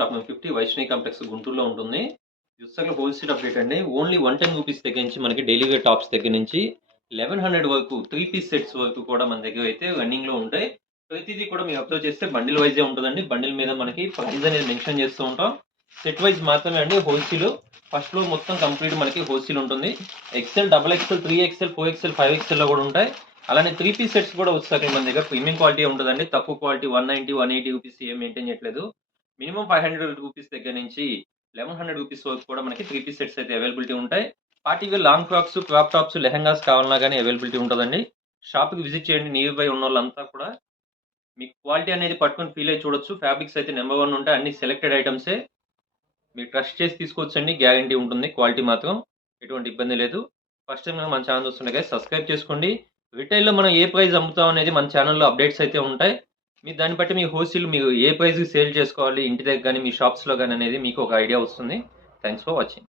Shop number 50 Vaishnavi complex గుంటూరులో ఉంటుంది. చూస్తే హోల్సేల్ అప్డేట్ అండి. ఓన్లీ 110 రూపీస్ దగ్గర నుంచి మనకి డైలీ వేర్ టాప్స్ దగ్గర నుంచి 1100 వరకు 3 పీస్ సెట్స్ వరకు కూడా మన దగ్గర అయితే రన్నింగ్ లో ఉంటాయి. ప్రతిదీ కూడా మీరు అబ్జర్వ్ చేస్తే బండిల్ వైజే ఉంటుందండి. బండిల్ మీద మనకి ప్రైస్ అనేది మెన్షన్ చేస్తూ ఉంటాం. సెట్ వైజ్ మాత్రమే అండి హోల్సేల్. ఫస్ట్ లో మొత్తం కంప్లీట్ మనకి హోల్సేల్ ఉంటుంది. XL, double XL, 3XL, 4XL, 5XL లో కూడా ఉంటాయి. అలానే 3 పీస్ సెట్స్ కూడా వస్తాయి మన దగ్గర. ప్రీమియం క్వాలిటీ ఉంటుందండి. తక్కువ క్వాలిటీ 190, 180 రూపీస్ ఏం మెయింటైన్ చేయట్లేదు. మినిమం 500 రూపీస్ దగ్గర నుంచి 1100 రూపీస్ వరకు కూడా మనకి 3 పీస్ సెట్స్ అయితే అవైలబిలిటీ ఉంటాయి. Party wear long frocks, crop tops, lehengas కావాలన్నా కానీ అవైలబిలిటీ ఉంటుందండి. షాప్కి విజిట్ చేయండి. నియర్ బై ఉన్న వాళ్ళంతా కూడా మీకు క్వాలిటీ అనేది పట్టుకొని ఫీల్ అయ్యి చూడొచ్చు. ఫ్యాబ్రిక్స్ అయితే నెంబర్ 1 ఉంటాయి. అన్ని సెలెక్టెడ్ ఐటమ్సే. మీరు ట్రస్ట్ చేసి తీసుకోవచ్చండి. గ్యారంటీ ఉంటుంది. క్వాలిటీ మాత్రం ఎటువంటి ఇబ్బంది లేదు. ఫస్ట్ టైం మన ఛానల్ చూస్తుండే సబ్స్క్రైబ్ చేసుకోండి. రిటైల్లో మనం ఏ ప్రైస్ అమ్ముతాం అనేది మన ఛానల్లో అప్డేట్స్ అయితే ఉంటాయి. మీ దాన్ని బట్టి మీ హోల్సేల్ మీరు ఏ ప్రైస్కి సేల్ చేసుకోవాలి ఇంటి దగ్గర కానీ మీ షాప్స్లో కానీ అనేది మీకు ఒక ఐడియా వస్తుంది. Thanks for watching.